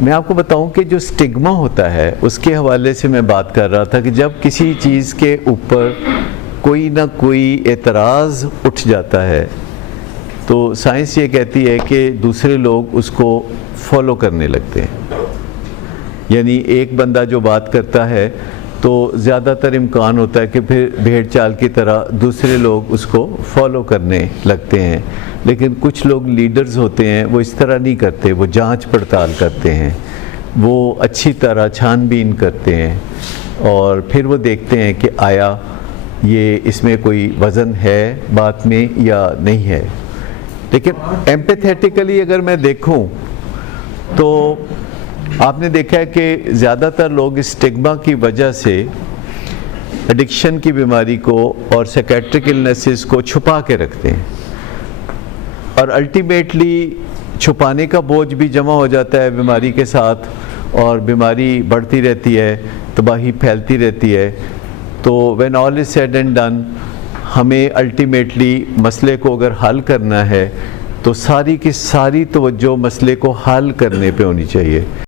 मैं आपको बताऊं कि जो स्टिग्मा होता है उसके हवाले से मैं बात कर रहा था कि जब किसी चीज़ के ऊपर कोई ना कोई एतराज़ उठ जाता है तो साइंस ये कहती है कि दूसरे लोग उसको फॉलो करने लगते हैं। यानी एक बंदा जो बात करता है तो ज़्यादातर इम्कान होता है कि फिर भेड़ चाल की तरह दूसरे लोग उसको फॉलो करने लगते हैं। लेकिन कुछ लोग लीडर्स होते हैं, वो इस तरह नहीं करते, वो जांच पड़ताल करते हैं, वो अच्छी तरह छानबीन करते हैं और फिर वो देखते हैं कि आया ये इसमें कोई वज़न है बात में या नहीं है। लेकिन एम्पैथेटिकली अगर मैं देखूं तो आपने देखा है कि ज़्यादातर लोग स्टिग्मा की वजह से एडिक्शन की बीमारी को और साइकेट्रिक इलनेसेस को छुपा के रखते हैं और अल्टीमेटली छुपाने का बोझ भी जमा हो जाता है बीमारी के साथ और बीमारी बढ़ती रहती है, तबाही फैलती रहती है। तो when all is said and done हमें अल्टीमेटली मसले को अगर हल करना है तो सारी की सारी तवज्जो मसले को हल करने पे होनी चाहिए।